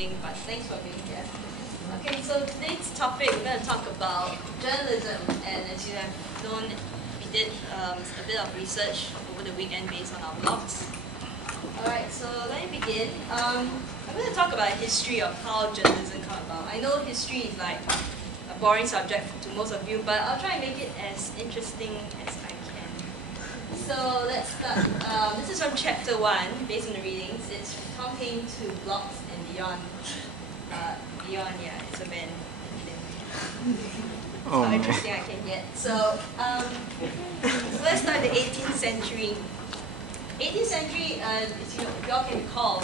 meeting, but thanks for being here. Okay, so today's topic, we're going to talk about journalism, and as you have known, we did a bit of research over the weekend based on our blogs. Alright, so let me begin. I'm going to talk about history of how journalism came about. I know history is like a boring subject to most of you, but I'll try and make it as interesting as I can. So let's start. This is from chapter 1, based on the readings. It's from campaign to blogs and beyond. Beyond, yeah, it's a band. That's how interesting I can get. So let's start the 18th century. 18th century, if you all can recall,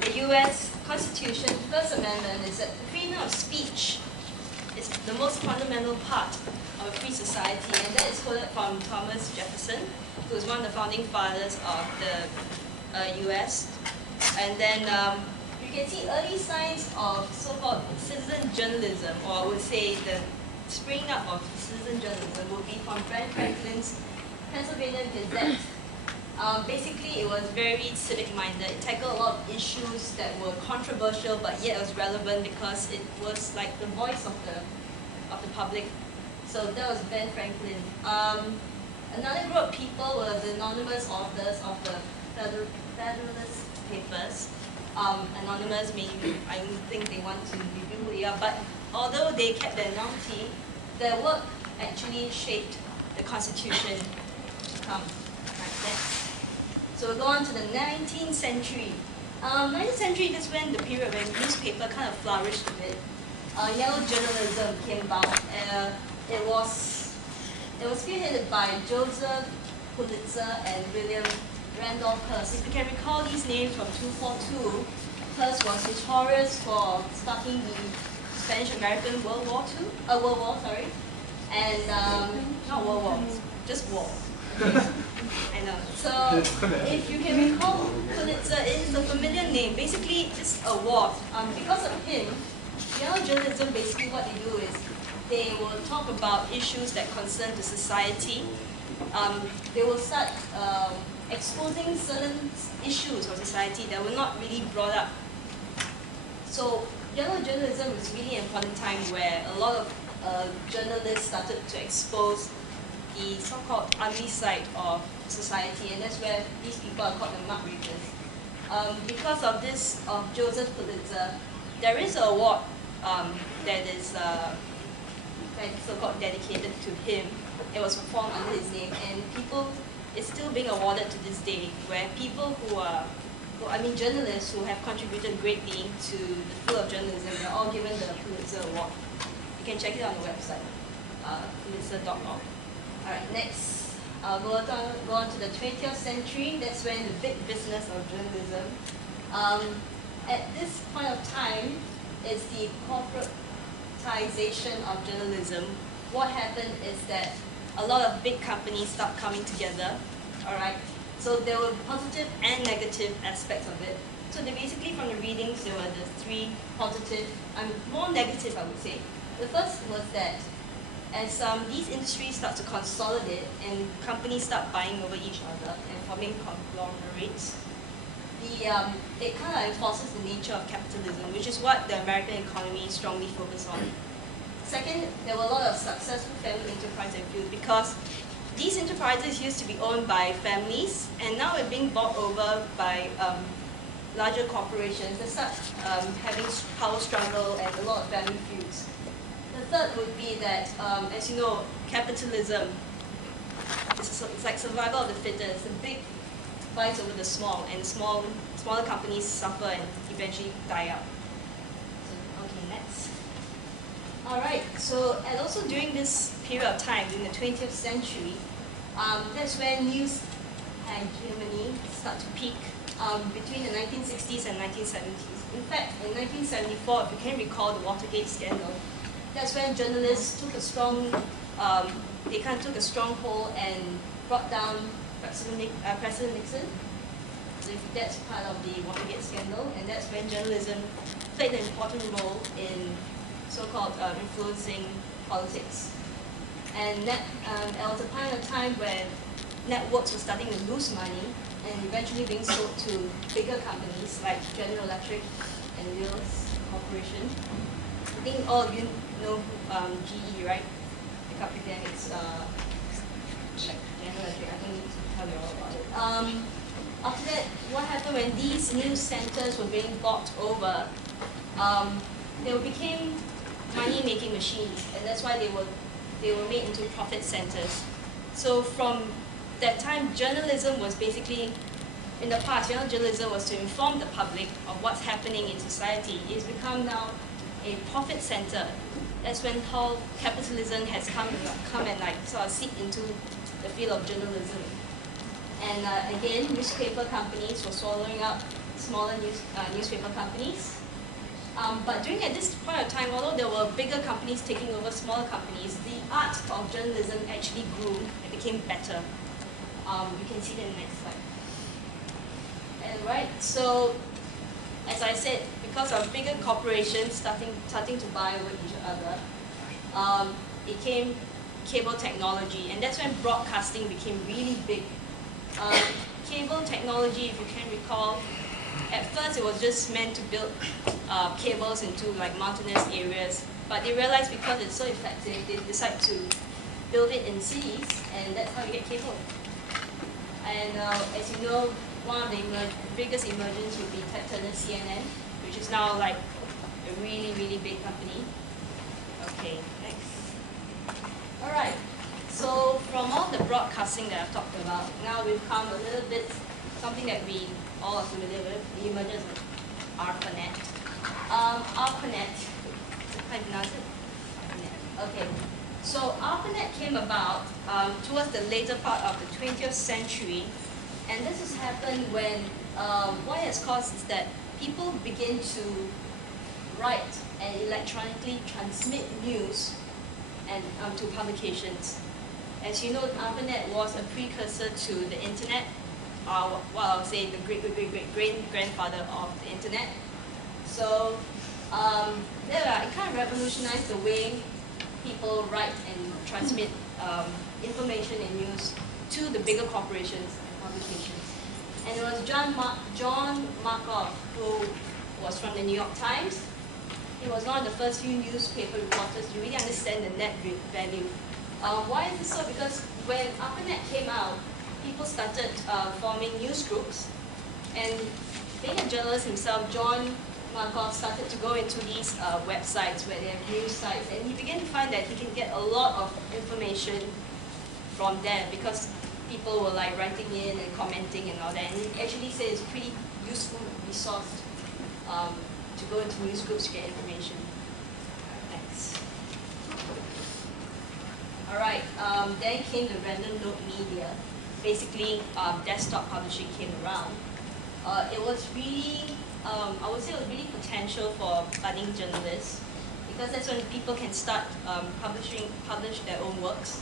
the US Constitution, First Amendment, is that freedom of speech is the most fundamental part of a free society, and that is quoted from Thomas Jefferson, who was one of the founding fathers of the US. And then you can see early signs of so-called citizen journalism, or I would say the springing up of citizen journalism will be from Ben Franklin's Pennsylvania Gazette. Basically, it was very civic-minded. It tackled a lot of issues that were controversial, but yet it was relevant because it was like the voice of the public. So that was Ben Franklin. Another group of people were the anonymous authors of the Federalist Papers. Anonymous meaning I don't think they want to reveal who they are, but although they kept their anonymity, their work actually shaped the Constitution to come. Next. So we'll go on to the 19th century. 19th century is when the period when newspaper kind of flourished a bit. Yellow journalism came about. It was spearheaded by Joseph Pulitzer and William Randolph Hearst. If you can recall these names from 242, Hearst was notorious for sparking the Spanish-American World War, and not World War, just war. I know. So, if you can recall Pulitzer, it is a familiar name. Basically, it's a award. Because of him, yellow journalism, basically what they do is they will talk about issues that concern the society. They will start exposing certain issues of society that were not really brought up. So, yellow journalism is really an important time where a lot of journalists started to expose the so-called ugly side of society, and that's where these people are called the muckrakers. Because of this, of Joseph Pulitzer, there is an award that is so-called dedicated to him. It was performed under his name, and it's still being awarded to this day, where people journalists who have contributed greatly to the field of journalism, they're all given the Pulitzer Award. You can check it on the website, pulitzer.org. Alright, next, go on to the 20th century. That's when the big business of journalism. At this point of time, it's the corporatization of journalism. What happened is that a lot of big companies start coming together. Alright, so there were positive and negative aspects of it. So they basically, from the readings, there were the three positive, more negative, I would say. The first was that as these industries start to consolidate and companies start buying over each other and forming conglomerates, it kind of enforces the nature of capitalism, which is what the American economy strongly focuses on. Second, there were a lot of successful family enterprises and fields because these enterprises used to be owned by families, and now they're being bought over by larger corporations that start having power struggle and a lot of family feuds. The third would be that, as you know, capitalism, it's like survival of the fittest. The big buys over the small, and smaller companies suffer and eventually die out. So, okay, next. Alright, so and also during this period of time, in the 20th century, that's when news hegemony start to peak between the 1960s and 1970s. In fact, in 1974, if you can recall the Watergate scandal, that's when journalists took a strong, took a stronghold and brought down President Nixon. So that's part of the Watergate scandal, and that's when journalism played an important role in so-called influencing politics. And that there was a point of time when networks were starting to lose money and eventually being sold to bigger companies like General Electric and Wills. corporation. I think all of you know GE, right? The company then it's General Electric. I don't need to tell you all about it. After that, what happened when these news centers were being bought over? They became money-making machines, and that's why they were made into profit centers. So from that time, journalism was basically, in the past, journalism was to inform the public of what's happening in society. It's become now a profit center. That's when how capitalism has come and like sort of seep into the field of journalism. And again, newspaper companies were swallowing up smaller newspaper companies. But during at this point of time, although there were bigger companies taking over smaller companies, the art of journalism actually grew and became better. You can see that in the next slide. And right, so as I said, because of bigger corporations starting to buy over each other, it came cable technology, and that's when broadcasting became really big. Cable technology, if you can recall, at first it was just meant to build cables into like mountainous areas, but they realized because it's so effective, they decided to build it in cities, and that's how you get cable. And as you know, one of the biggest emergence would be Ted Turner's CNN, which is now like a really, really big company. Okay, next. All right. So from all the broadcasting that I've talked about, now we've come a little bit something that we all are familiar with, the emergence of ARPANET. ARPANET, how do you pronounce it? ARPANET. Okay. So ARPANET came about towards the later part of the 20th century, and this has happened when what has caused is that people begin to write and electronically transmit news and to publications. As you know, ARPANET was a precursor to the internet, well, I would say the great-grandfather of the internet. So it kind of revolutionized the way people write and transmit information and news to the bigger corporations and publications. And it was John Markoff, who was from the New York Times. He was one of the first few newspaper reporters to really understand the net value. Why is this so? Because when ARPANET came out, people started forming news groups, and being a journalist himself, John Markoff started to go into these websites where they have news sites, and he began to find that he can get a lot of information from there because people were like writing in and commenting and all that, and he actually said it's a pretty useful resource to go into news groups to get information. Thanks. All right, then came the random note media. Basically, desktop publishing came around. It was really, I would say it was really potential for budding journalists, because that's when people can start publish their own works.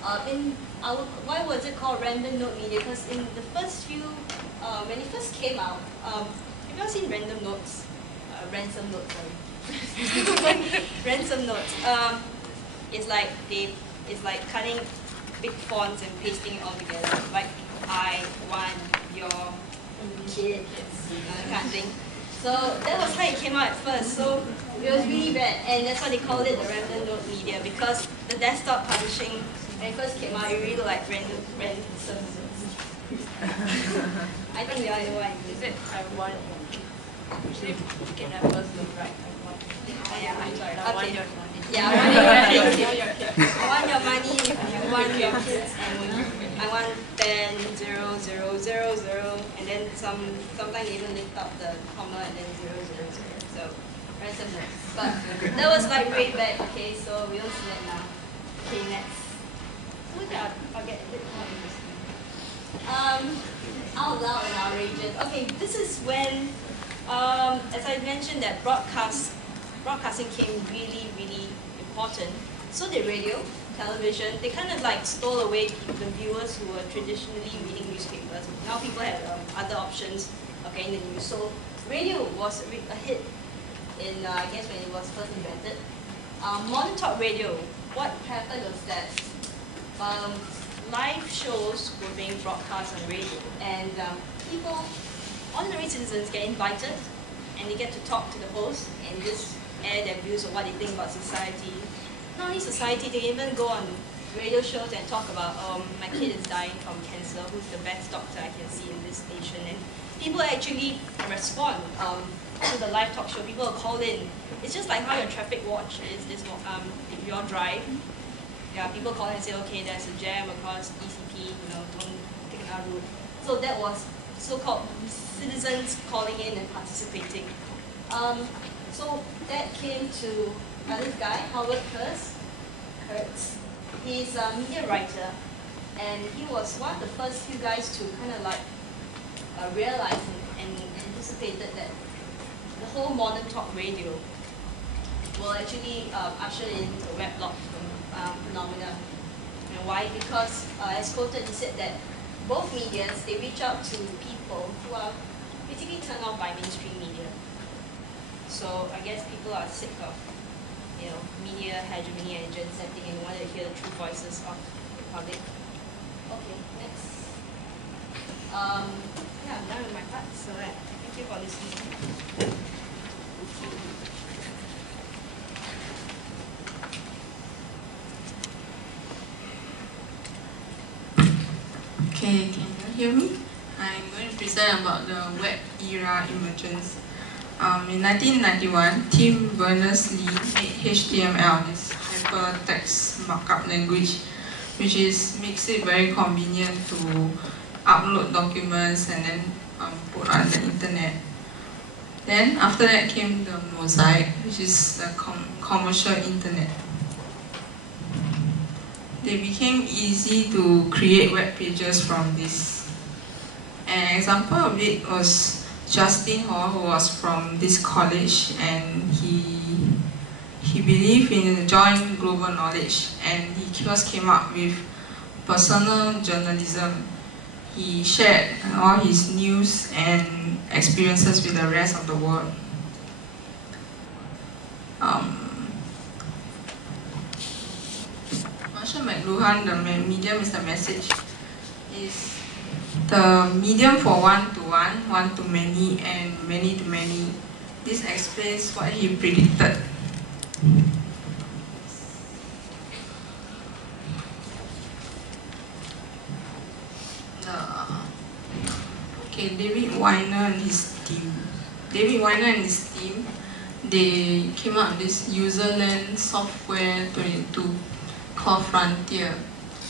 Why was it called random note media? Because in the first few, when it first came out, have you ever seen random notes? Ransom notes, sorry. Ransom notes. It's like cutting big fonts and pasting it all together. Like, I want your kid, that kind of thing. So that was how it came out at first. So it was really bad, and that's why they called it the random note media, because the desktop publishing, when it first came out, it really like random notes. I think the other one is it. I want. Usually you can have first look right. Yeah, I'm sorry. I want your money. Yeah, I want your money. I want your money if you want your kids, and I want 10, 0, 0, 0, 0, and then sometimes they even lift up the comma and then 0, 0, 0. So ransom notes. But that was like way back. Okay, so we don't see that now. Okay, next. So I'll get a bit more interesting. Out loud and outrageous. Okay, this is when. As I mentioned, that broadcasting came really, really important. So did radio, television. They kind of like stole away the viewers who were traditionally reading newspapers. Now people have other options, okay, in the news. So radio was a hit in, I guess, when it was first invented. Modern talk radio. What happened was that live shows were being broadcast on radio, and people, ordinary citizens get invited and they get to talk to the host and just air their views of what they think about society. Not only society, they even go on radio shows and talk about, my kid is dying from cancer, who's the best doctor I can see in this nation. And people actually respond to the live talk show. People will call in. It's just like how your traffic watch is this, if you all drive. Yeah, people call in and say, okay, there's a jam across ECP, don't take another route. So that was so-called citizens calling in and participating. So that came to this guy, Howard Kurtz. He's a media writer, and he was one of the first few guys to kind of like realize and anticipated that the whole modern talk radio will actually usher in the weblog phenomena. And why? Because as quoted, he said that both medias, they reach out to people who are basically turned off by mainstream media. So I guess people are sick of media hegemony and jet setting and want to hear the true voices of the public. Okay, next. Yeah, I'm done with my part, so thank you for listening. Okay, can you hear me? I'm going to present about the web era emergence. In 1991, Tim Berners-Lee made HTML, this hypertext markup language, which makes it very convenient to upload documents and then put on the internet. Then after that came the Mosaic, which is the commercial internet. They became easy to create web pages from this. An example of it was Justin Hall, who was from this college, and he believed in joint global knowledge, and he just came up with personal journalism. He shared all his news and experiences with the rest of the world. Marshall McLuhan, the medium is the message, is the medium for one-to-one, one-to-many, and many-to-many. This explains what he predicted. Okay, David Weiner and his team, they came up with this user-land software 22 called Frontier.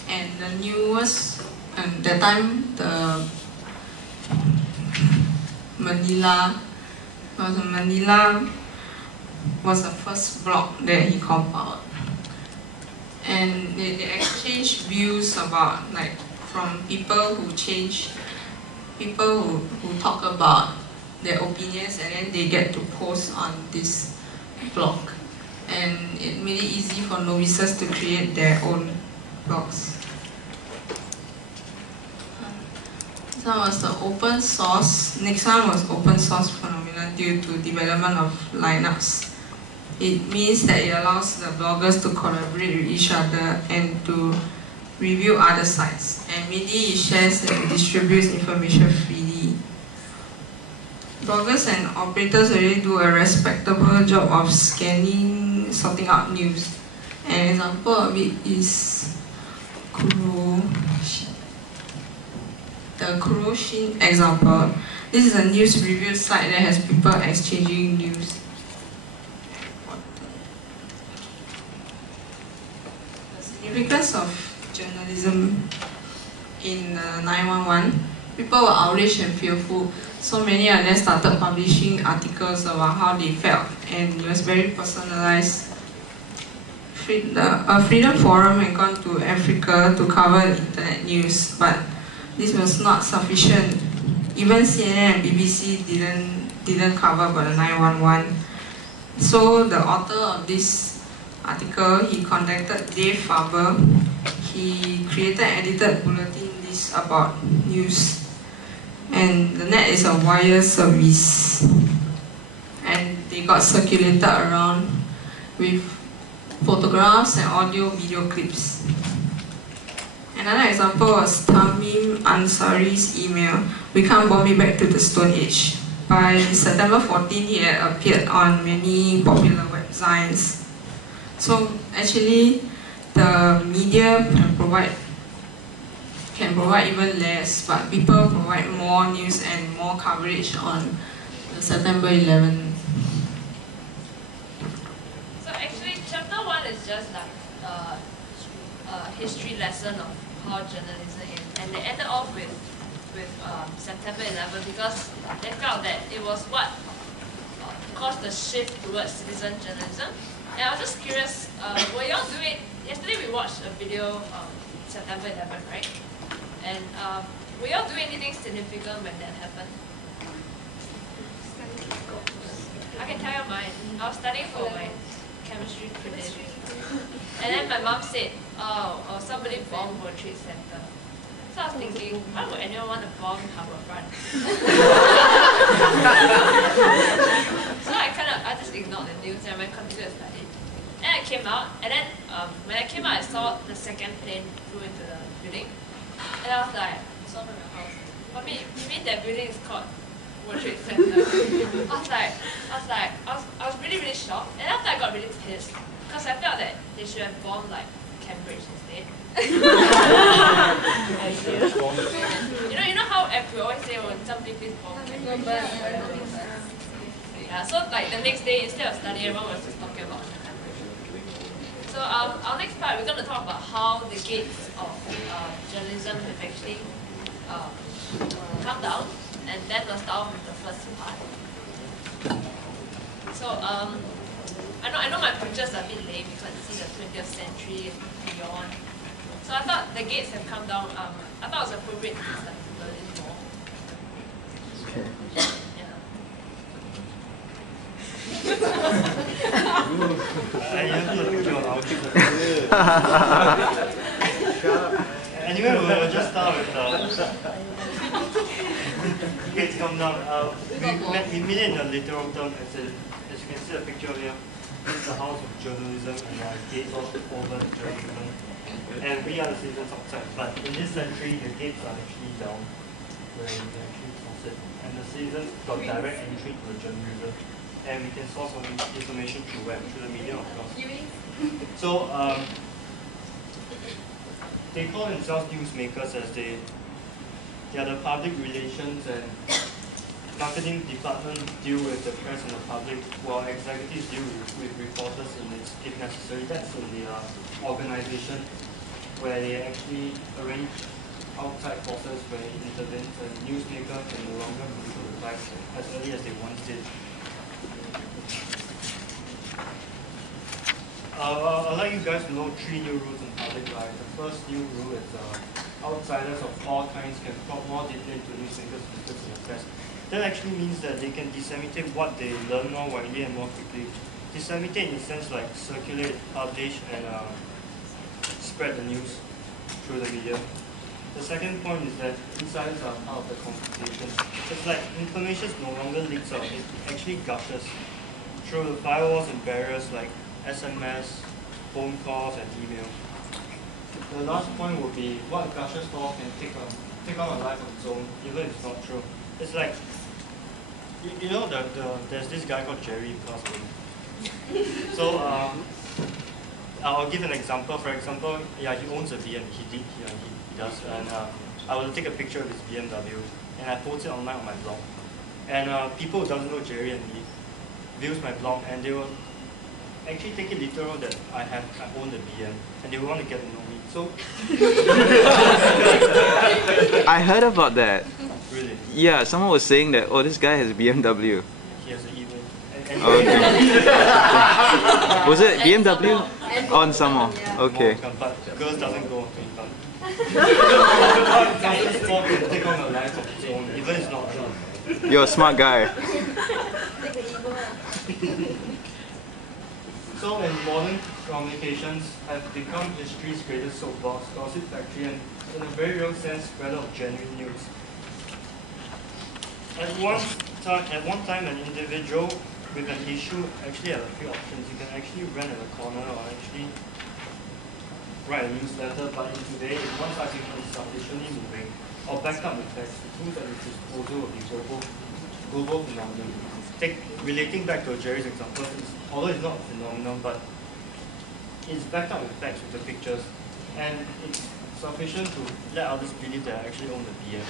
And the newest, at that time, the Manila was the first blog that he compiled. And they exchanged views about, like, from people who talk about their opinions, and then they get to post on this blog. And it made it easy for novices to create their own blogs. This one was the open source. Next one was open source phenomenon due to development of Linux. It means that it allows the bloggers to collaborate with each other and to review other sites. And mainly it shares and distributes information freely. Bloggers and operators already do a respectable job of scanning, sorting out news. An example of it is the Kuroshin example. This is a news review site that has people exchanging news. The significance of journalism in 911, people were outraged and fearful. So many of them started publishing articles about how they felt, and it was very personalized. A Freedom Forum had gone to Africa to cover internet news, but this was not sufficient. Even CNN and BBC didn't cover about the 911. So the author of this article, he contacted Dave Faber. He created and edited bulletin lists about news. And the net is a wire service. And they got circulated around with photographs and audio video clips. Another example was Tamim Ansari's email, "We can't bomb it back to the Stone Age." by September 14, he had appeared on many popular websites. So actually, the media can provide even less, but people provide more news and more coverage on the September 11. So actually, chapter 1 is just like a history lesson of how journalism is, and they ended off with September 11 because they felt that it was what caused the shift towards citizen journalism. And I was just curious, were y'all doing? Yesterday we watched a video of September 11, right? And were y'all doing anything significant when that happened? I can tell you mine. I was studying for my chemistry credit. And then my mom said, oh, somebody bombed World Trade Center. So I was thinking, why would anyone want to bomb Harbourfront? So I just ignored the news and I continued to study. And I came out, and then when I came out, I saw the second plane flew into the building. And I was like, I saw from your house. You mean that building is called World Trade Center? I was really, really shocked. And after I got really pissed, because I felt that they should have bombed like Cambridge instead. You know how we always say, oh, somebody please bomb Cambridge. Yeah, so like the next day, instead of studying, everyone was just talking about Cambridge. So our next part, we're going to talk about how the gates of journalism have actually come down, and then we'll start off with the first part. So I know my pictures are a bit lame because you see the 20th century and beyond. So I thought the gates have come down. I thought it was appropriate to start to learn it more. Okay. Anyway, we'll just start with gates come down. We mean it in a literal term, as you can see the picture here. This is the house of journalism and gates all over the journalism. And we are the citizens outside. But in this century, the gates are actually down, where we can actually cross it. And the citizens got direct entry to the journalism. And we can source information through web, through the media, of course. So they call themselves newsmakers, as they are the public relations and marketing department deal with the press and the public, while executives deal with reporters if necessary. That's in the organization where they actually arrange outside forces where it intervenes, and newsmaker can no longer control the facts as early as they once did. I'd like you guys to know 3 new rules in public life. The first new rule is outsiders of all kinds can plot more deeply into newsmakers' interests in the press. That actually means that they can disseminate what they learn more widely and more quickly. Disseminate in the sense like circulate, publish, and spread the news through the media. The second point is that insiders are part of the computation. It's like information no longer leaks out, it actually gushes through the firewalls and barriers like SMS, phone calls, and email. The last point would be what gushes forth can take on a life of its own, even if it's not true. It's like, you know, there's this guy called Jerry Password. So I'll give an example. For example, yeah, he owns a BM. He does, and I will take a picture of his BMW and I post it online on my blog. And people who doesn't know Jerry and me views my blog, and they will actually take it literal that I own the BM, and they will want to get to know me. So I heard about that. really, Yeah, someone was saying that, oh, this guy has a BMW. he has an evil. Okay. Was it BMW? On someone. Okay. But girls doesn't go to income. Sport can take on a life of its own, even if it's not true. You're a smart guy. So in modern communications have become history's greatest soapbox, gossip factory, and in a very real sense, spreader of genuine news. At one time, an individual with an issue actually had a few options. You can actually rent at a corner or actually write a newsletter, but in today, if one article is sufficiently moving or backed up with text, the tools at its disposal will be global global phenomenon. Relating back to Jerry's example, although it's not a phenomenon, but it's backed up with facts, with the pictures, and it's sufficient to let others believe that I actually own the BM.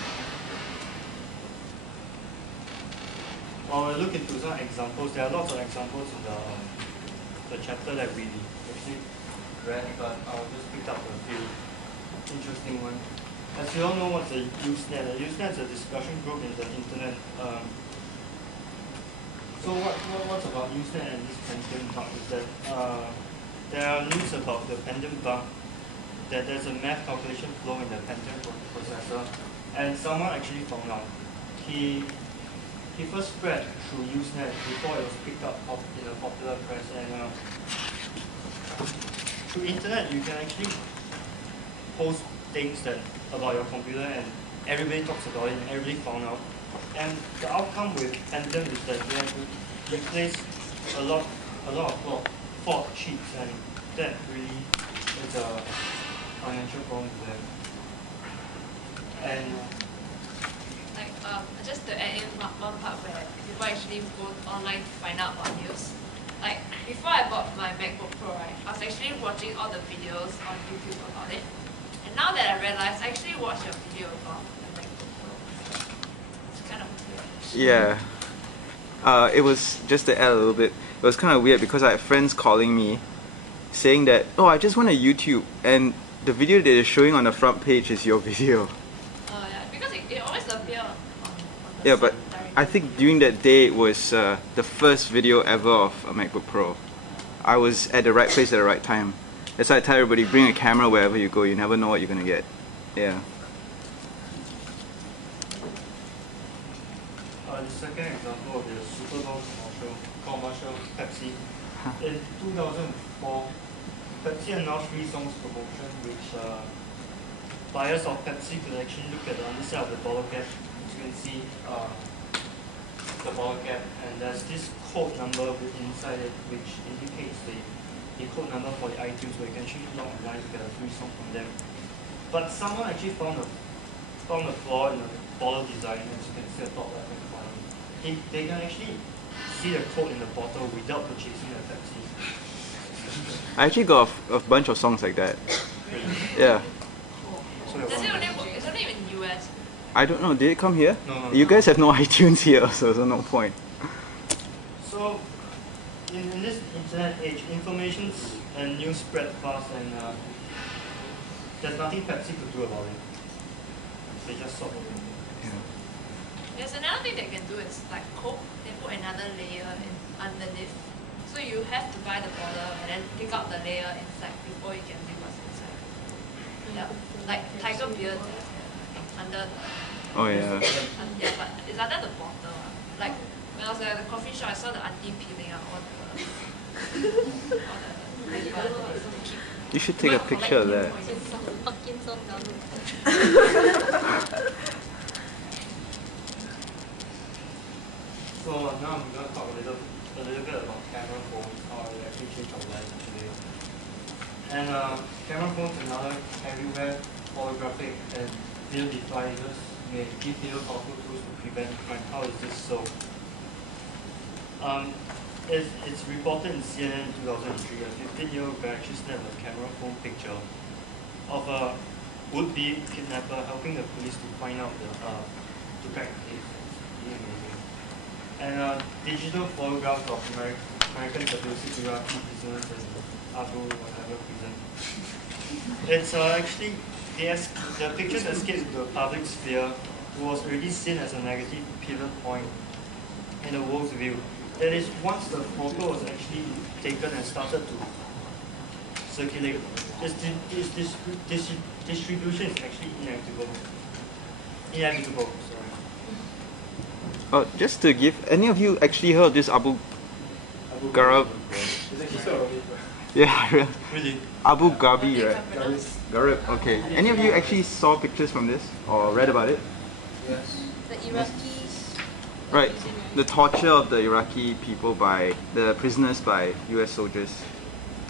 While we look into some examples, there are lots of examples in the chapter that we actually read, but I'll just pick up a few interesting ones. As you all know, what's a Usenet? A Usenet is a discussion group in the internet. So what's about Usenet and this Pentium bug is that there are news about the Pentium bug, that there's a math calculation flow in the Pentium processor, and someone actually found out. He first spread through Usenet before it was picked up in a popular press, and through internet you can actually post things about your computer, and everybody talks about it, and everybody found out. And the outcome with Pentium is that they have to replace a lot of fault sheets, and that really is a financial problem for them. And just to add in one part where people actually go online to find out about news. Like before I bought my MacBook Pro, right, I was actually watching all the videos on YouTube about it. And now that I realize, I actually watched a video about the MacBook Pro. It's kind of weird. Yeah. It was, just to add a little bit, it was kind of weird because I had friends calling me saying that, oh, I just went to YouTube and the video that they're showing on the front page is your video. Oh yeah, because it always appears on the Yeah, but site directly. I think during that day it was the first video ever of a MacBook Pro. I was at the right place at the right time. That's why I tell everybody, bring a camera wherever you go, you never know what you're going to get. Yeah. The second example of the Super Bowl commercial Pepsi. In 2004, Pepsi announced free songs promotion, which buyers of Pepsi could actually look at the underside of the bottle cap. As you can see, the bottle cap, and there's this code number inside it, which indicates the code number for the iTunes, where you can actually log online to get a free song from them. But someone actually found a flaw in the bottle design, as you can see at the top left hand corner. They can actually see the code in the bottle without purchasing the Pepsi. I actually got a bunch of songs like that. Yeah. So Does it only work? It's only in US. I don't know, did it come here? No. You guys have no iTunes here, so no point. So, in this internet age, information and news spread fast, and there's nothing Pepsi could do about it. They just solved it. There's another thing they can do is like Coke, they put another layer underneath. So you have to buy the bottle and then take out the layer inside before you can see what's inside. Yeah, like Tiger beer under the... Oh yeah. Yeah, but it's under the bottle. Like when I was at the coffee shop, I saw the auntie peeling out all the label. You should take a picture of that. So now I'm going to talk a little bit about camera phones, how it actually changed our lives today. And camera phones and other everywhere photographic and video devices may give video powerful tools to prevent crime. How is this so? It's reported in CNN in 2003, a 15-year-old guy actually snapped a camera phone picture of a would-be kidnapper helping the police to find out to crack the case. It's really amazing. And digital photographs of Americans abusing Iraqi prisoners in Abu whatever prison. It's actually the pictures escaped the public sphere. It was already seen as a negative pivot point in the world's view. That is, once the photo was actually taken and started to circulate, this distribution is actually inevitable. Just to give, any of you actually heard of this Abu Ghraib? Yeah, Really? Abu Ghraib, right? Ghraib, okay. Any of you actually saw pictures from this or read about it? Yes. The Iraqis. Right, the torture of the Iraqi people by the prisoners by US soldiers.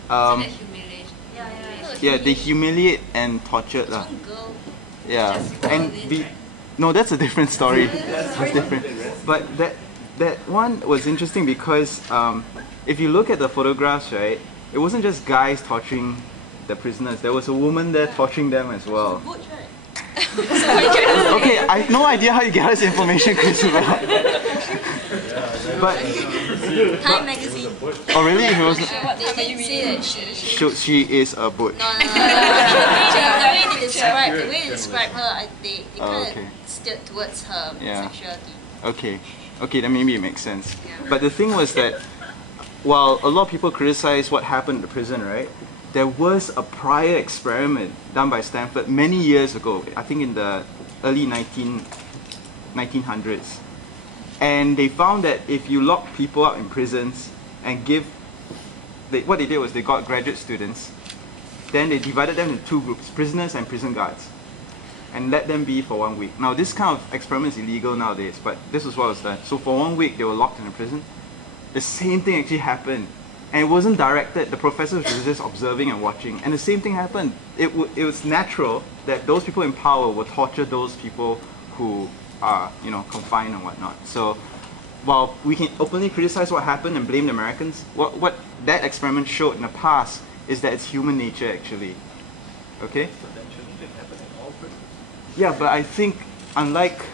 Humiliation. Yeah. Yeah, they humiliate and tortured. One girl. Yeah, Just and Berlin, be, right? No, that's a different story. That's different. But that one was interesting because if you look at the photographs, right, it wasn't just guys torturing the prisoners. There was a woman there torturing them as well. Okay, I have no idea how you get this information, Christopher. But Time magazine. oh really? It was, They did say that she is a butch. No. The way they describe her, they kind of steered towards her sexuality. Okay, then maybe it makes sense. Yeah. But the thing was that while a lot of people criticize what happened in the prison, right? There was a prior experiment done by Stanford many years ago, I think in the early 1900s. And they found that if you lock people up in prisons and what they did was they got graduate students, then they divided them into two groups, prisoners and prison guards, and let them be for 1 week. Now this kind of experiment is illegal nowadays, but this was what was done. So for 1 week they were locked in a prison. The same thing actually happened. And it wasn't directed, the professors were just observing and watching. And the same thing happened. It was natural that those people in power would torture those people who are, confined and whatnot. So while we can openly criticize what happened and blame the Americans, what that experiment showed in the past is that it's human nature actually. Okay? So that shouldn't happen in all prisons. Yeah, but I think unlike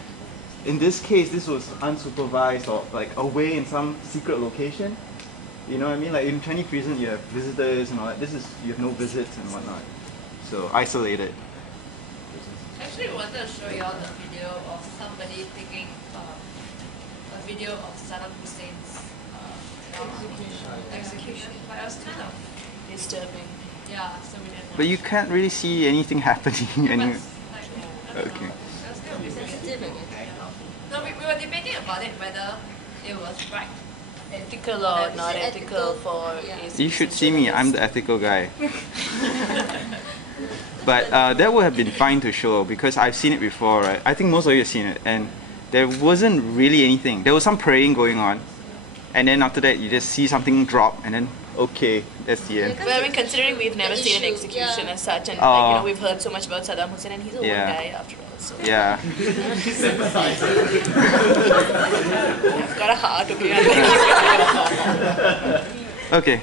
in this case, this was unsupervised or like away in some secret location. You know what I mean? Like in Chinese prison, you have visitors and all that. You have no visits and whatnot. So isolated. Actually, I wanted to show you all the video of somebody taking a video of Saddam Hussein's execution. But it was kind of Disturbing. yeah, so we didn't. But you can't really see anything happening anywhere. Okay. Sensitive, I guess. No, we were debating about it whether it was right. Ethical or not ethical for You should see me. I'm the ethical guy. But that would have been fine to show because I've seen it before, right? I think most of you have seen it, and there wasn't really anything. There was some praying going on, and then after that you just see something drop, and then okay, that's the end. Well, I mean, considering we've never seen an execution as such, and we've heard so much about Saddam Hussein, and he's a one guy after all. So. Yeah. I've got a heart, okay. Okay.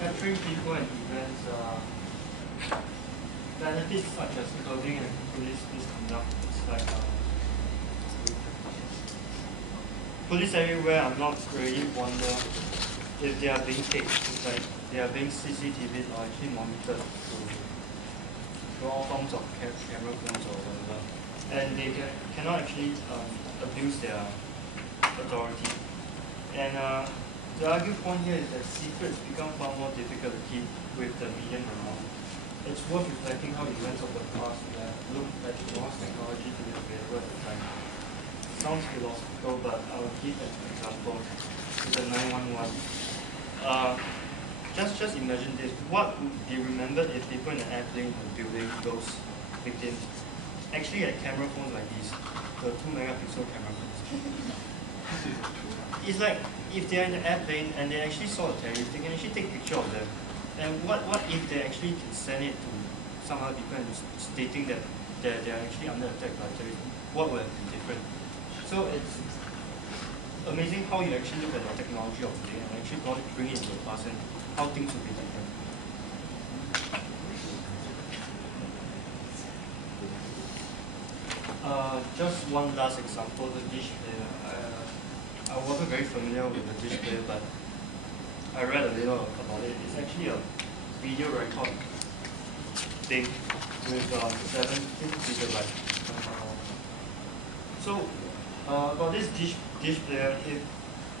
Capturing people and events, benefits such as clothing and police misconduct. It's like police everywhere. I'm not really wonder if they are being paid. It's like they are being CCTV or actually monitored through all forms of camera phones or whatever, and they cannot actually abuse their authority. And the argument point here is that secrets become far more difficult to keep with the medium around. It's worth reflecting how events of the past look at lost technology to be available at the time. It sounds philosophical, but I will give an example with the 911. Just imagine this. What would be remembered if people in an airplane were building those victims actually had camera phones like these, the 2-megapixel camera phones? It's like if they're in the airplane and they actually saw a terrorist, they can actually take a picture of them. And what if they actually can send it to some other people and stating that they're actually under attack by terrorists? What would have been different? So it's amazing how you actually look at the technology of today and actually bring it into the past and how things would be different. Just one last example, the dish player. I wasn't very familiar with the dish player, but I read a little about it. It's actually a video record thing with 17 gigabytes. So about this dish player, if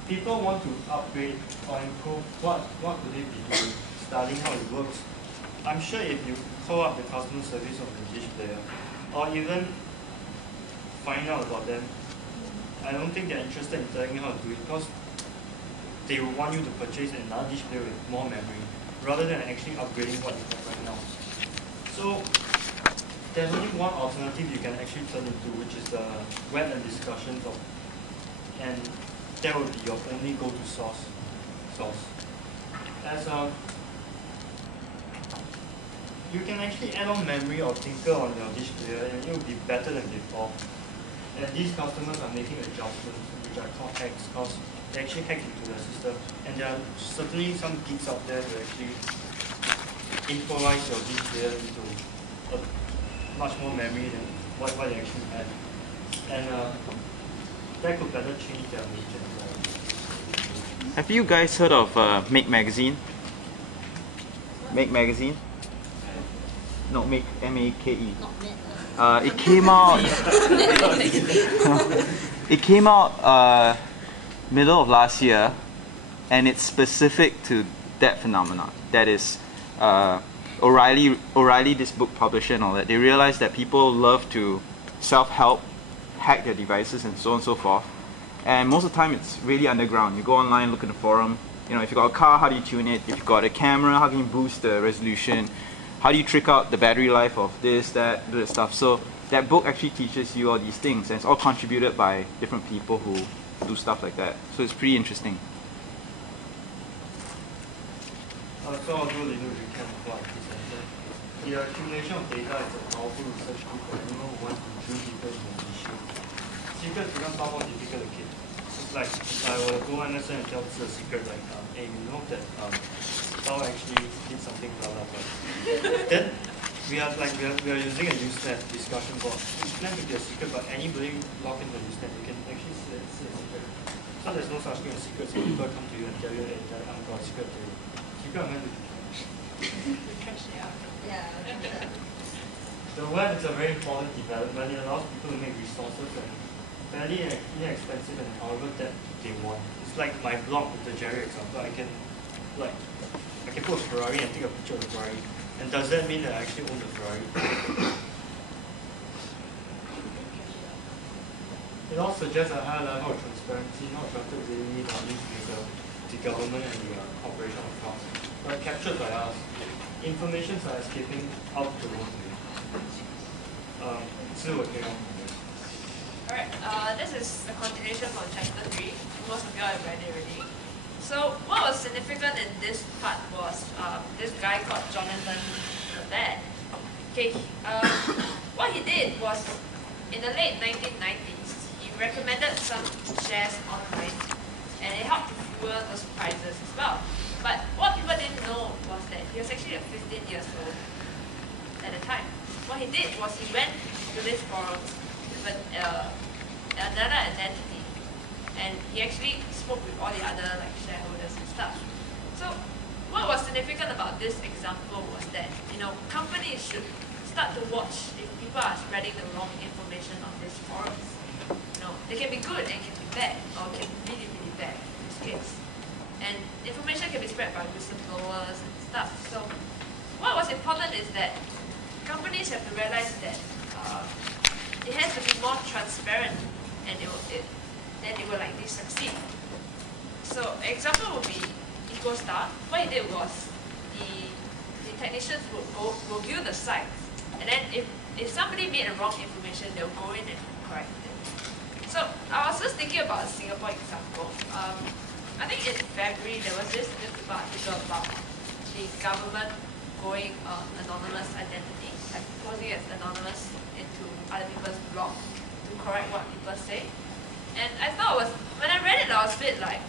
people want to upgrade or improve, what could they be doing? Studying how it works. I'm sure if you call up the customer service of the dish player, or even find out about them, I don't think they're interested in telling you how to do it because they will want you to purchase another dish player with more memory rather than actually upgrading what you have right now. So there's only one alternative you can actually turn into, which is the web and discussions of, and that will be your only go-to source. As you can actually add on memory or tinker on your dish player, and it will be better than before. And these customers are making adjustments, which are called hacks, because they actually hack into the system. And there are certainly some geeks out there who actually improvise your dish player into much more memory than what they actually had. And that could better change their nature. Have you guys heard of Make Magazine? Make Magazine? No, Make, M-A-K-E. It came out. It came out middle of last year, and it's specific to that phenomenon. That is, O'Reilly, this book publisher and all that. They realized that people love to self-help, hack their devices, and so on and so forth. And most of the time, it's really underground. You go online, look at the forum. You know, if you got a car, how do you tune it? If you've got a camera, how can you boost the resolution? How do you trick out the battery life of this, that stuff? So that book actually teaches you all these things, and it's all contributed by different people who do stuff like that. So it's pretty interesting. So I'll do a little recap of what I presented. The accumulation of data is a powerful research tool for anyone who wants to drill deeper into an issue. Secrets become far more difficult to keep. It's like if I were to go understand and tell this a secret, like, hey, you know that Paul actually did something, blah blah blah. Then we are using a Usenet discussion board. It's meant to be a secret, but anybody log into Usenet, you can actually see a secret. So there's no such thing as secrets. So people come to you and tell you, hey, I've got a secret to you. Secret meant to The web is a very important development. It allows people to make resources and fairly inexpensive and however that they want. It's like my blog with the Jerry example. I can put a Ferrari and take a picture of the Ferrari. And does that mean that I actually own the Ferrari? It all suggests a higher level of transparency, not accountability, not least with the government and the corporation of course, but captured by us. Information are escaping out the world. Alright, this is a continuation from chapter 3. Most of you have read it already. So what was significant in this part was this guy called Jonathan Ladd. Okay, what he did was in the late 1990s, he recommended some shares online and it helped to fuel those prices as well. But what people didn't know was that he was actually 15 years old at the time. What he did was he went to this forums with another identity, and he actually spoke with all the other shareholders and stuff. So what was significant about this example was that companies should start to watch if people are spreading the wrong information on these forums. They can be good and can be bad, or can be really, really bad in this case. And information can be spread by whistleblowers and stuff. So what was important is that companies have to realize that it has to be more transparent, and then it will likely succeed. So an example would be EcoStar. What he did was the technicians will view the site, and then if somebody made a wrong information, they'll go in and correct it. So I was just thinking about a Singapore example. I think in February there was this newspaper article about the government going anonymous identity, like posing as anonymous into other people's blog to correct what people say. And I thought when I read it, I was a bit like,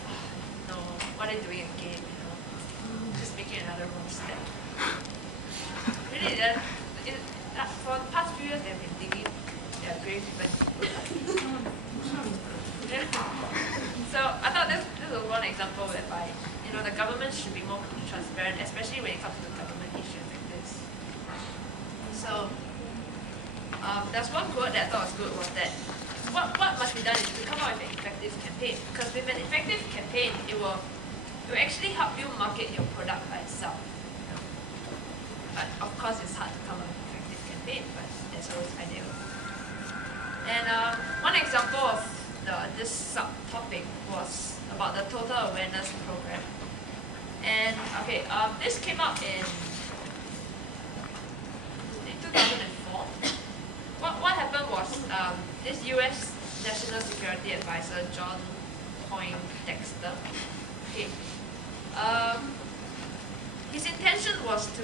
no, what are they doing again? Just making another wrong step. Really, for the past few years they've been digging their grave even. So I thought this was one example whereby the government should be more transparent, especially when it comes to government issues like this. So there's one quote that I thought was good was that what must be done is to come up with an effective campaign, because with an effective campaign it will actually help you market your product by itself. But of course it's hard to come up with an effective campaign, but that's always ideal. And one example of this subtopic was about the Total Awareness Program. And okay, this came up in 2004. What happened was this U.S. National Security Advisor John Poindexter. Okay, his intention was to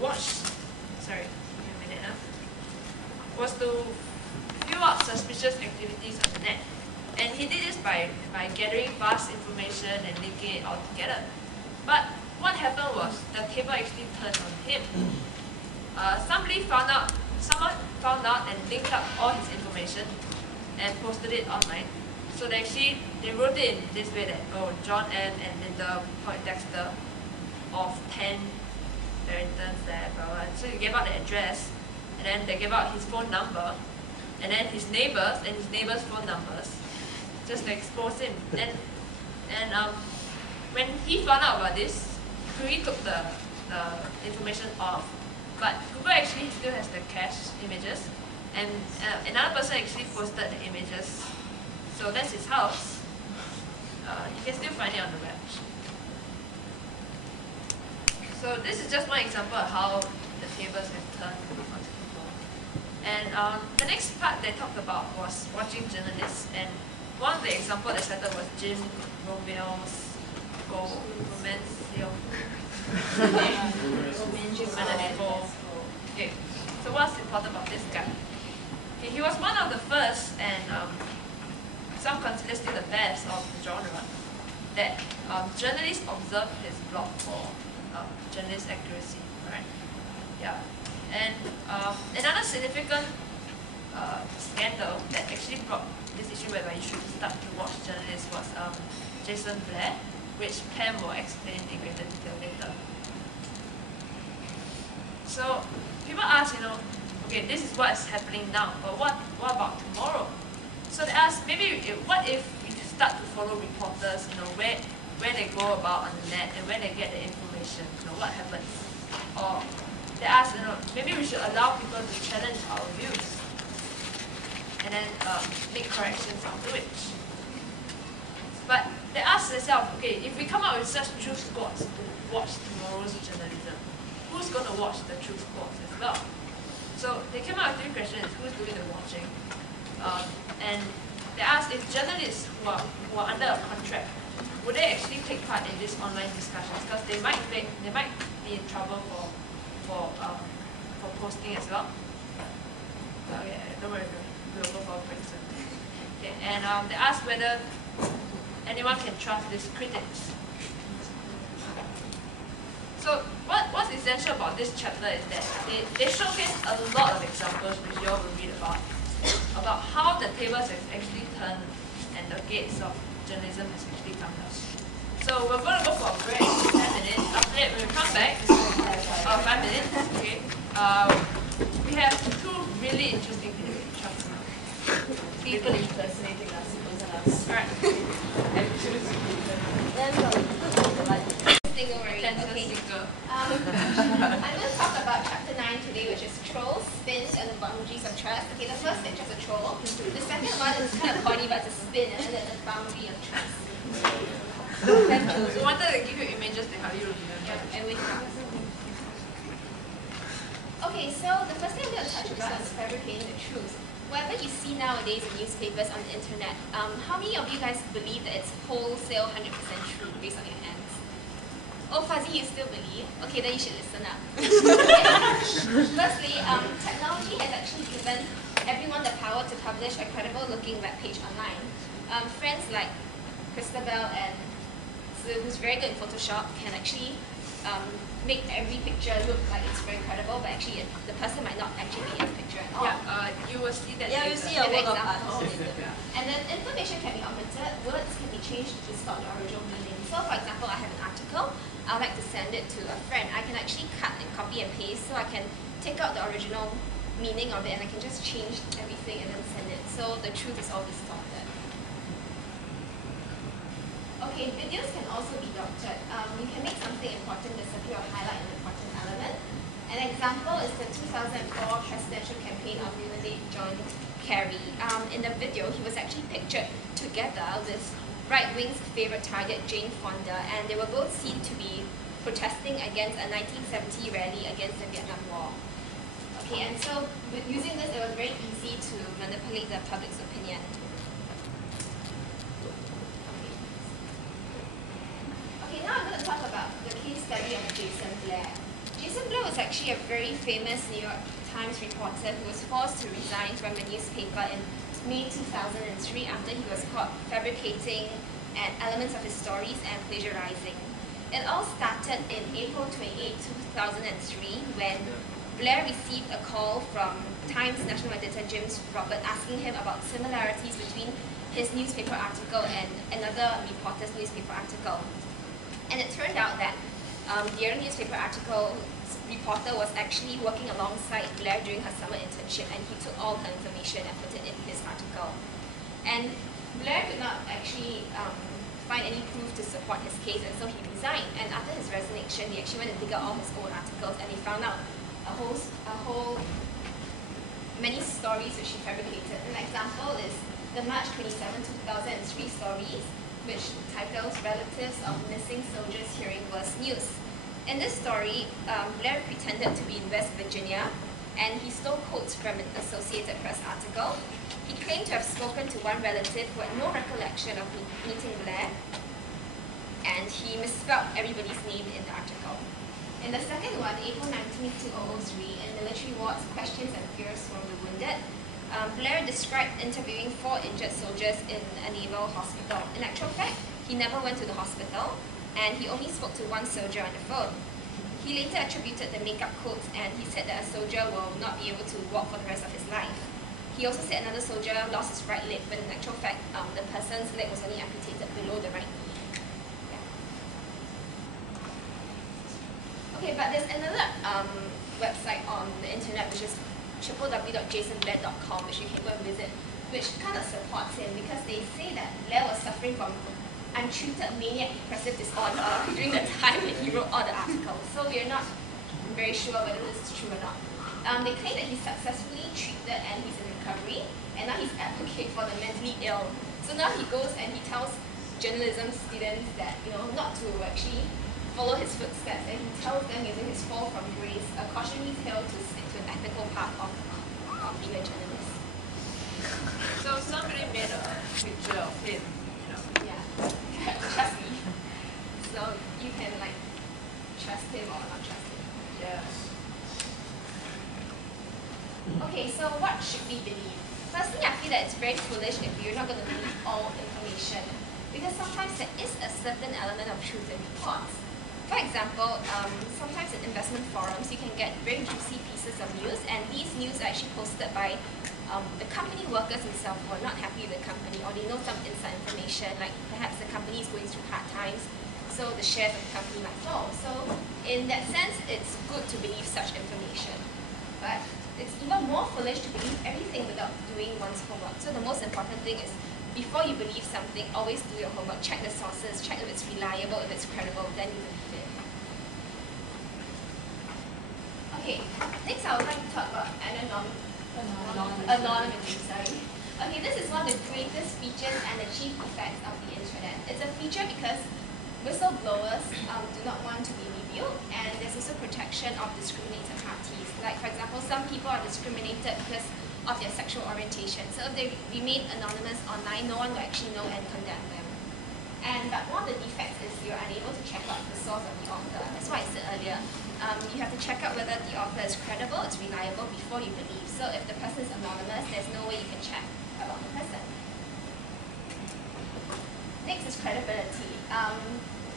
watch. Sorry, give me a minute now. Was to fill out suspicious activities on the net, and he did this by gathering vast information and linking it all together. But what happened was the table actually turned on him. Someone found out and linked up all his information and posted it online. So they wrote it in this way that, oh, John M. and Linda Poindexter of 10 Barrington there, blah, blah. So they gave out the address, and then they gave out his phone number, and then his neighbors and his neighbors' phone numbers, just to expose him. And when he found out about this, he took the information off, but Google actually still has the cached images, and another person actually posted the images. So that's his house. You can still find it on the web. So this is just one example of how the tables have turned on people. And the next part they talked about was watching journalists, and one of the examples they cited was Jim Romeo's Romancio. Okay, so what's important about this guy? Okay, he was one of the first, and some consider still the best of the genre, that journalists observed his blog for journalist accuracy, right? Yeah. And another significant scandal that actually brought this issue whereby you should start to watch journalists was Jason Blair, which Pam will explain in greater detail later. So people ask, okay, this is what is happening now, but what about tomorrow? So they ask, maybe what if we start to follow reporters, where they go about on the net and where they get the information, what happens? Or they ask, maybe we should allow people to challenge our views and then make corrections after which. But they ask themselves, okay, if we come up with such truth squads to watch tomorrow's journalism, who's going to watch the truth squads as well? So they came up with 3 questions: who's doing the watching? And they asked if journalists who are under a contract, would they actually take part in these online discussions? Because they might be in trouble for posting as well. Okay, don't worry, we'll go for a quick soon. Okay, and they asked whether anyone can trust these critics. So what's essential about this chapter is that they showcase a lot of examples which you all will read about how the tables have actually turned and the gates of journalism has actually come down. So we're going to go for a break, 10 minutes. After that, when we come back, 5 minutes, okay, we have 2 really interesting videos. People impersonating us, wasn't us. Alright. I'm going to talk about chapter 9 today, which is trolls, spins, and the boundaries of trust. Okay, the first picture is a troll. The second one is kind of funny, but it's a spin, and then the boundary of trust. We wanted to give you images to help you remember. And we have. Okay, so the first thing I'm going to touch about is fabricating the truth. Whatever you see nowadays in newspapers on the internet, how many of you guys believe that it's wholesale 100% true based on your hands? Oh, Fuzzy, you still believe? Okay, then you should listen up. Firstly, technology has actually given everyone the power to publish a credible-looking web page online. Friends like Christabel and Sue, who's very good in Photoshop, can actually make every picture look like it's very credible, but actually the person might not actually be in the picture at all. Yeah, you will see that. Yeah, you see a work of art. And then information can be omitted, words can be changed to distort the original meaning. So for example, I have an article, I'd like to send it to a friend. I can actually cut and copy and paste, so I can take out the original meaning of it and I can just change everything and then send it. So the truth is all distorted. Okay, videos can also be doctored. You can make something important disappear or highlight an important element. An example is the 2004 presidential campaign of candidate John Kerry. In the video, he was actually pictured together with right-wing's favorite target, Jane Fonda, and they were both seen to be protesting against a 1970 rally against the Vietnam War. Okay, and so with using this, it was very easy to manipulate the public's opinion. Okay, now I'm going to talk about the case study of Jason. actually a very famous New York Times reporter who was forced to resign from the newspaper in May 2003 after he was caught fabricating elements of his stories and plagiarizing. It all started in April 28, 2003 when Blair received a call from Times national editor James Robert asking him about similarities between his newspaper article and another reporter's newspaper article. And it turned out that the other newspaper article reporter was actually working alongside Blair during her summer internship, and he took all her information and put it in his article. And Blair could not actually find any proof to support his case, and so he resigned. And after his resignation, they actually went to dig out all his old articles, and they found out many stories which he fabricated. An example is the March 27, 2003 stories, which titles Relatives of Missing Soldiers Hearing Worse News. In this story, Blair pretended to be in West Virginia, and he stole quotes from an Associated Press article. He claimed to have spoken to one relative who had no recollection of meeting Blair, and he misspelled everybody's name in the article. In the second one, April 19, 2003, in Military Wards, Questions and Fears from the Wounded, Blair described interviewing 4 injured soldiers in a naval hospital. In actual fact, he never went to the hospital, and he only spoke to one soldier on the phone. He later attributed the make-up quotes, and he said that a soldier will not be able to walk for the rest of his life. He also said another soldier lost his right leg, but in actual fact, the person's leg was only amputated below the right knee. Okay, but there's another website on the internet, which is www.jasonblair.com, which you can go and visit, which kind of supports him because they say that Blair was suffering from untreated maniac depressive disorder during the time when he wrote all the articles. So we're not very sure whether this is true or not. They claim that he's successfully treated and he's in recovery, and now he's advocate for the mentally ill. So now he goes and he tells journalism students that, not to actually follow his footsteps, and he tells them using his fall from grace, a cautionary tale to stick to an ethical path of being a journalist. So somebody made a picture of him, Yeah, trust me. So you can trust him or not trust him. Yeah. Okay, so what should we believe? Firstly, I feel that it's very foolish if you're not going to believe all information, because sometimes there is a certain element of truth in reports. For example, sometimes in investment forums, you can get very juicy pieces of news, and these news are actually posted by the company workers themselves who are not happy with the company, or they know some inside information, like perhaps the company is going through hard times, so the shares of the company might fall. So in that sense, it's good to believe such information. But it's even more foolish to believe everything without doing one's homework. So the most important thing is, before you believe something, always do your homework. Check the sources, check if it's reliable, if it's credible, then you believe it. Okay, next I would like to talk about anonymity. Okay, this is one of the greatest features and the chief effects of the internet. It's a feature because whistleblowers do not want to be revealed, and there's also protection of discriminated parties. Like, for example, some people are discriminated because of their sexual orientation. So if they remain anonymous online, no one will actually know and condemn them. But one of the defects is you're unable to check out the source of the author. That's why I said earlier, you have to check out whether the author is credible, it's reliable before you believe. So if the person is anonymous, there's no way you can check about the person. Next is credibility.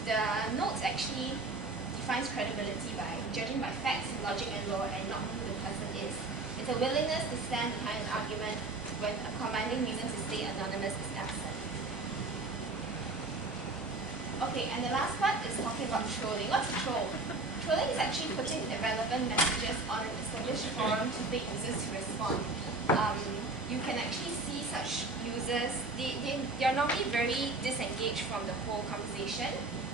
The notes actually defines credibility by judging by facts, logic, and lore, and not who the person is. It's a willingness to stand behind an argument when a commanding reason to stay anonymous is absent. Okay, and the last part is talking about trolling. What's a troll? Trolling is actually putting irrelevant messages on an established forum to beg users to respond. You can actually see such users, they are normally very disengaged from the whole conversation,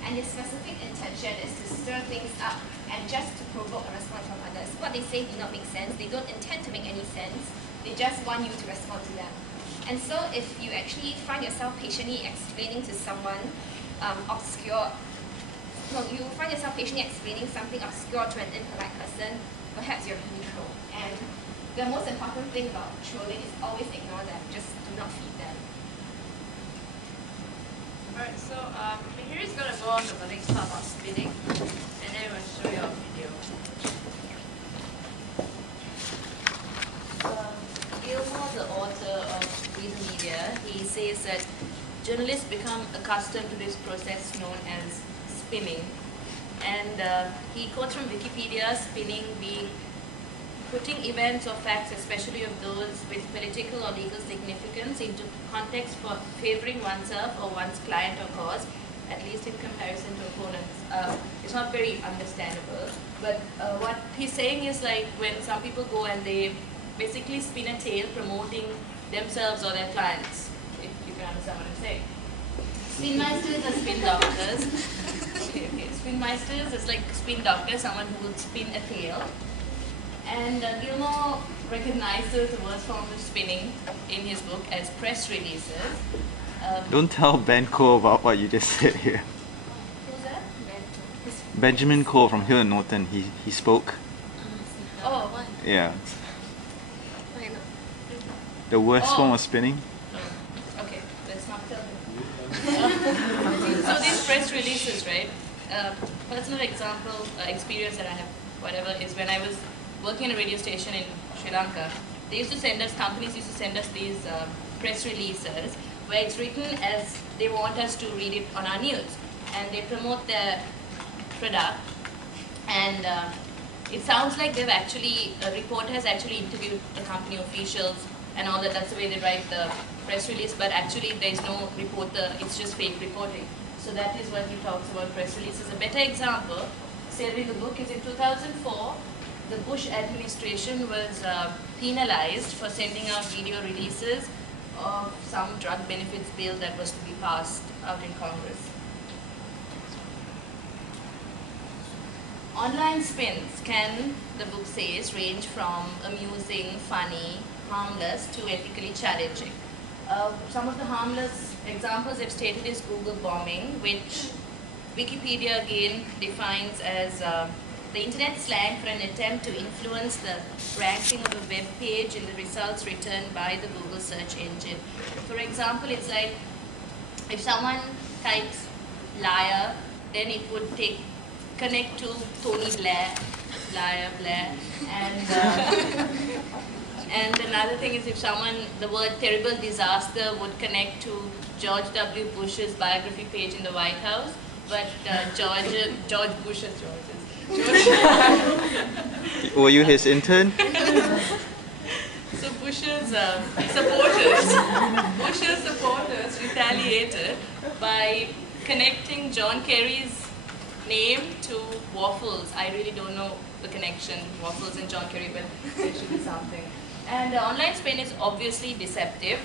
and their specific intention is to stir things up and just to provoke a response from others. What they say do not make sense, they don't intend to make any sense, they just want you to respond to them. And so if you actually find yourself patiently explaining to someone you find yourself patiently explaining something obscure to an impolite person, perhaps you're being trolled. And the most important thing about trolling is always ignore them, just do not feed them. Alright, so here is going to go on to the next part about spinning, and then we'll show you a video. says that journalists become accustomed to this process known as spinning. And he quotes from Wikipedia, spinning being putting events or facts, especially of those with political or legal significance, into context for favoring oneself or one's client or cause, at least in comparison to opponents. It's not very understandable, but what he's saying is like when some people go and they basically spin a tale promoting themselves or their clients, if you can understand what I'm saying. Spinmeisters are spin doctors. Okay. Spinmeisters is like spin doctor, someone who would spin a tale. And Gilmore recognizes the worst form of spinning in his book as press releases. Don't tell Ben Cole about what you just said here. Who's that? Benjamin Cole from Hill and Norton, he spoke. Oh. Yeah. The worst form of spinning? Okay, let's not tell him. So these press releases, right? Personal example, experience that I have, whatever, is when I was working in a radio station in Sri Lanka, they used to send us, companies used to send us these press releases where it's written as they want us to read it on our news. And they promote their product. And it sounds like they've actually, a reporter has actually interviewed the company officials and all that. That's the way they write the press release. But actually there's no reporter, it's just fake reporting. So that is what he talks about press releases. A better example, said in the book, is in 2004, the Bush administration was penalized for sending out video releases of some drug benefits bill that was to be passed out in Congress. Online spins can, the book says, range from amusing, funny, harmless to ethically challenging. Some of the harmless examples I've stated is Google bombing, which Wikipedia again defines as the internet slang for an attempt to influence the ranking of a web page in the results returned by the Google search engine. For example, it's like if someone types liar, then it would connect to Tony Blair, liar, Blair, and another thing is if someone, the word terrible disaster would connect to George W. Bush's biography page in the White House, but George Bush's Were you his intern? So Bush's supporters retaliated by connecting John Kerry's name to waffles. I really don't know the connection, waffles and John Kerry, but there should be something. And online spin is obviously deceptive.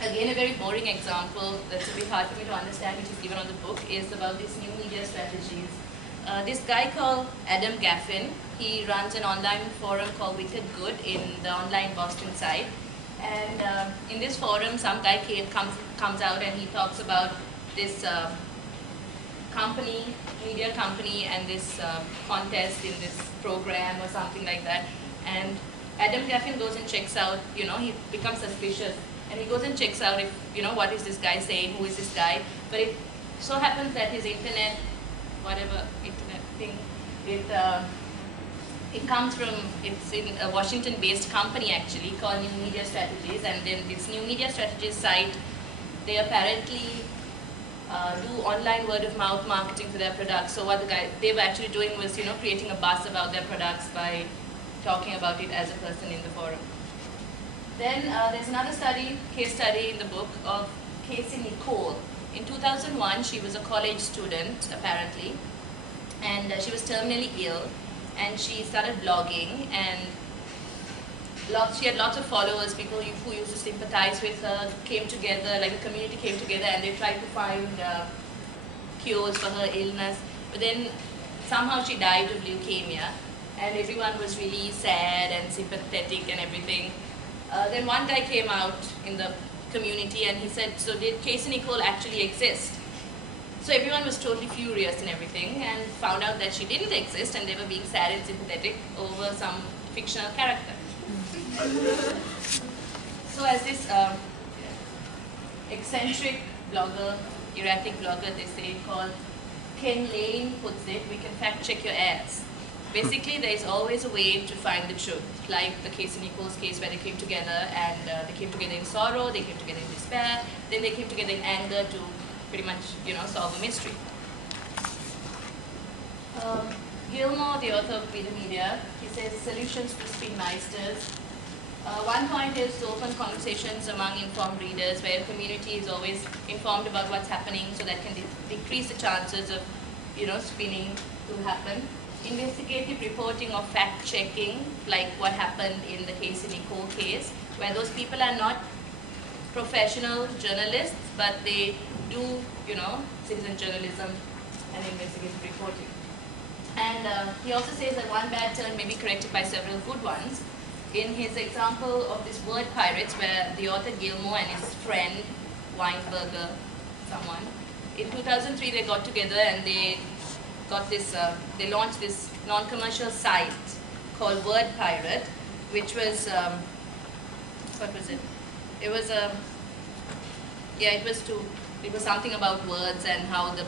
Again, a very boring example that's a bit hard for me to understand, which is given on the book, is about these new media strategies. This guy called Adam Gaffin, he runs an online forum called Wicked Good in the online Boston side. And in this forum, some guy comes out and he talks about this media company and this contest in this program or something like that. And Adam Gaffin goes and checks out, he becomes suspicious. And he goes and checks out if, what is this guy saying, who is this guy. But it so happens that his internet thing, it comes from, it's in a Washington-based company actually called New Media Strategies. And then this New Media Strategies site, they apparently do online word-of-mouth marketing for their products. So what they were actually doing was, creating a buzz about their products by talking about it as a person in the forum. Then there's another case study in the book of Casey Nicole. In 2001, she was a college student, apparently, and she was terminally ill, and she started blogging, and she had lots of followers, people who used to sympathize with her, came together, like a community came together, and they tried to find cures for her illness. But then somehow she died of leukemia, and everyone was really sad and sympathetic and everything. Then one guy came out in the community and he said, so did Casey Nicole actually exist? So everyone was totally furious and everything and found out that she didn't exist and they were being sad and sympathetic over some fictional character. So as this eccentric blogger, erratic blogger they say, called Ken Lane puts it, we can fact check your ads. basically there is always a way to find the truth. Like the case in Nicole's case, where they came together and they came together in sorrow, they came together in despair, then they came together in anger to pretty much, solve a mystery. Gilmore, the author of Peter Media, he says solutions to spinmeisters. One point is to open conversations among informed readers where a community is always informed about what's happening, so that can decrease the chances of, spinning to happen. Investigative reporting or fact-checking, like what happened in the case in Nicole case, where those people are not professional journalists, but they do, citizen journalism and investigative reporting. And he also says that one bad turn may be corrected by several good ones. In his example of this word pirates, where the author Gilmore and his friend Weinberger, someone, in 2003 they got together and they got this, they launched this non-commercial site called Word Pirate, which was, what was it? It was it was something about words and how the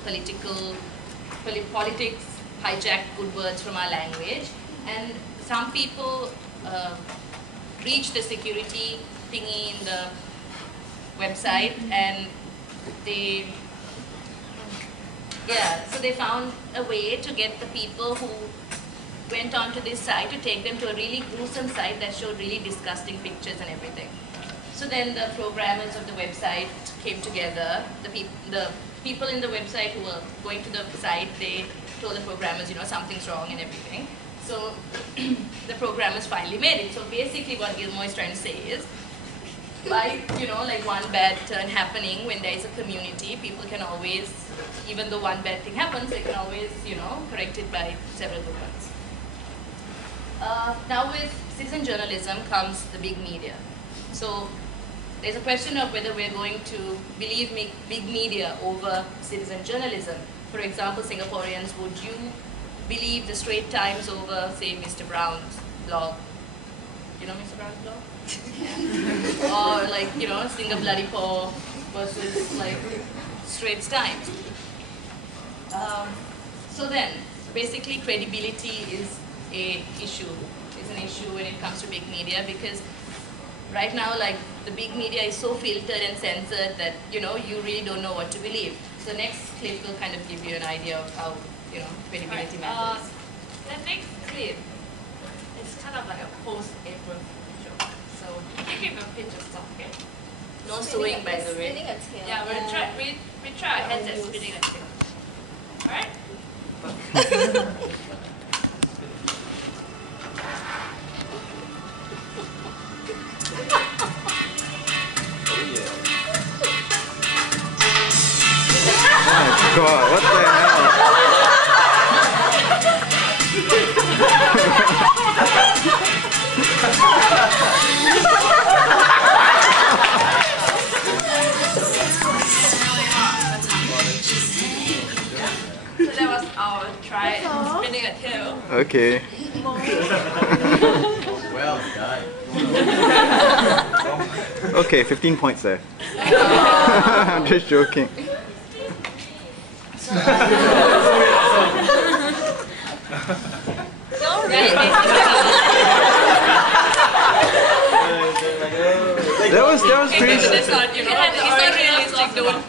politics hijacked good words from our language. And some people breached the security thingy in the website, and so they found a way to get the people who went onto this site to take them to a really gruesome site that showed really disgusting pictures and everything. So then the programmers of the website came together. The people in the website who were going to the site, they told the programmers, something's wrong and everything. So the programmers finally made it. So basically what Gilmore is trying to say is, by, like one bad turn happening, when there is a community, people can always, even though one bad thing happens, they can always, correct it by several good ones. Now with citizen journalism comes the big media. So there's a question of whether we're going to believe big media over citizen journalism. For example, Singaporeans, would you believe the Straits Times over, say, Mr. Brown's blog? You know Mr. Brown's blog? Or like, Singa Bloody Paw versus like Straits Times. So then, basically credibility is an issue when it comes to big media, because right now, like, the big media is so filtered and censored that, you really don't know what to believe. So next clip will kind of give you an idea of how, credibility matters. The next clip is kind of like a post-April show. So give him a pinch of salt, okay? No sewing, by the way. Spinning a tail. Yeah, we try our hands at spinning a tail. Alright? God, what the hell? So that was our try at spinning a tail. Okay. Well done. Okay, 15 points there. I'm just joking. That was pretty.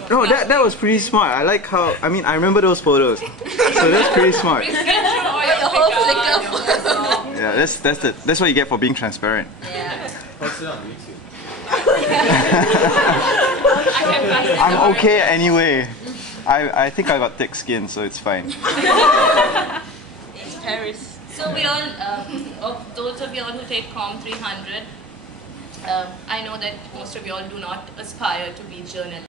No, that was pretty smart. I like how. I mean, I remember those photos, so that's pretty smart. Yeah, that's what you get for being transparent. Yeah. Post it on YouTube. I'm okay anyway. I think I got thick skin, so it's fine. It's Paris. So we all, of those of y'all who take COM300, I know that most of y'all do not aspire to be journalists.